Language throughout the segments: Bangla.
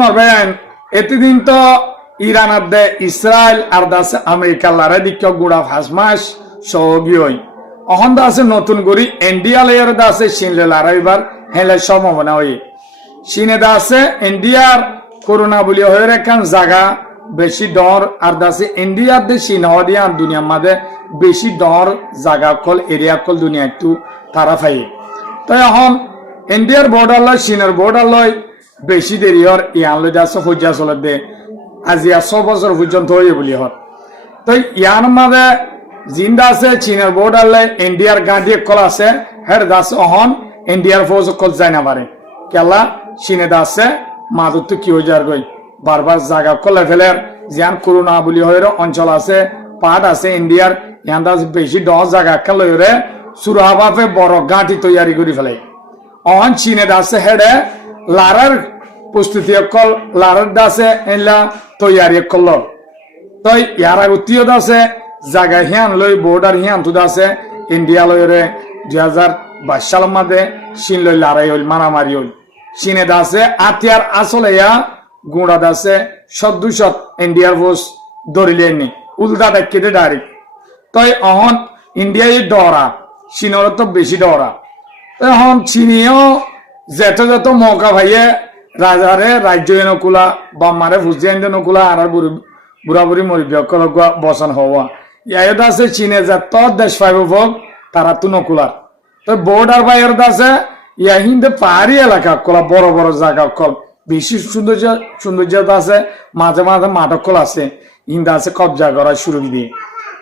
মরবেন এতদিন তো ইরান আদে ইসরায়েল আর দাসে আমেরিকা লারে দিক গুড়া 5 মাস সহগী অহন দাসে নতুন করি ইন্ডিয়া লেয়ার দাসে চীনলে লারাইবার হেলে সম্ভাবনা হই চীনে দাসে ইন্ডিয়ার করোনা বলি হয়ে রেখান জায়গা বেশি ডর আর দাসে ইন্ডিয়ার দে চীন হওয়া দিয়ে দুনিয়ার মাঝে বেশি ডর জায়গা কল এরিয়া কল দুনিয়া একটু তারা ফাই তাই এখন ইন্ডিয়ার বর্ডার লয় চীনের বর্ডার লয় বেশি দেরি হর ইয়ান লই দাসে হজ্জা চলে দে আজি 100 বছর পর্যন্ত হয়ে বলি হর তো ইয়ার মাঝে জিন্দা আছে চীনের বর্ডার লয় ইন্ডিয়ার গাঁদি কল আছে হের দাস অহন ইন্ডিয়ার ফৌজ কল যায় না পারে কেলা চীনে দাসে মাদুত কি হয়ে যার গই বারবার জায়গা কলে ফেলের জিয়ান করোনা বলি হয়ে অঞ্চল আছে পাহাড় আছে ইন্ডিয়ার ইয়ান দাস বেশি 10 জায়গা কাল হয়ে সুরাবাফে বড় গাঁটি তৈরি করে ফেলে অহন চীনে দাসে হেডে লারার প্রস্তুতি কল লারার দাসে এলা তৈরি করল তো ইয়ার আগতীয় দাসে জায়গা হিয়ান লই বর্ডার হিয়ান তো দাসে ইন্ডিয়া লই রে 2022 সালের মধ্যে চীন লই লড়াই হইল মারামারি হইল চীনে দাসে আতিয়ার আসলে ইয়া গুড়া দাসে সদুশত ইন্ডিয়ার ফোর্স ধরিলেনি উল্টা ডাকিতে ডাইরেক্ট তাই অহন ইন্ডিয়ায় ডরা চীনের তো বেশি ডরা এখন চীনিও যেত মৌকা ভাইয়ে রাজারে রাজ্য নকুলা বাম্মারে ফুজিয়ান নকুলা আর বুড়া বুড়ি মরিবিয়কল বসন হওয়া ইয়াদ আছে চীনে যত দেশ পাইব ভোগ তারা তো নকুলার তো বর্ডার বাইরের আছে ইয়া হিন্দে পাহাড়ি এলাকা কলা বড় বড় জায়গা কল বেশি সৌন্দর্য আছে মাঝে মাঝে মাঠকল আছে হিন্দা আছে কবজা করা শুরু দিয়ে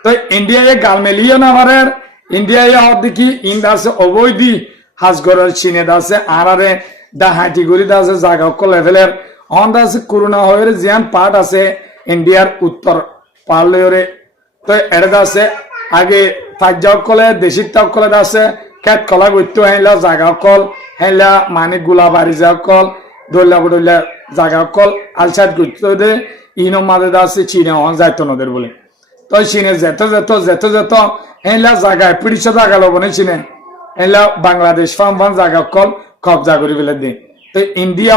তো ইন্ডিয়ায় গাল মেলিও না আমাদের ইন্ডিয়ায় দেখি ইন্দা আছে অবৈধি হাজগরের চীনে আছে আরারে ডাহাটি গড়ি আছে জায়গা কল লেভেলের অন আছে করোনা হয়ে জিয়ান পার্ট আছে ইন্ডিয়ার উত্তর পার্লে তো এটা আছে আগে ফাজ্জা কলে দেশির তাক কলে আছে খেত কলা গত্য হেলা জায়গা কল হেলা মানে গোলাবাড়ি যা কল দৈলা বদলা জায়গা কল আলসাদ গত্য দে ইনো মাঝে আছে চীনে হন যাইত নদের বলে তো চীনে যেত হেলা জায়গায় পিড়িছে জায়গা লব না চীনে হেলা বাংলাদেশ ফার্ম জায়গা কল কবজা করে ফেলে দে তো ইন্ডিয়া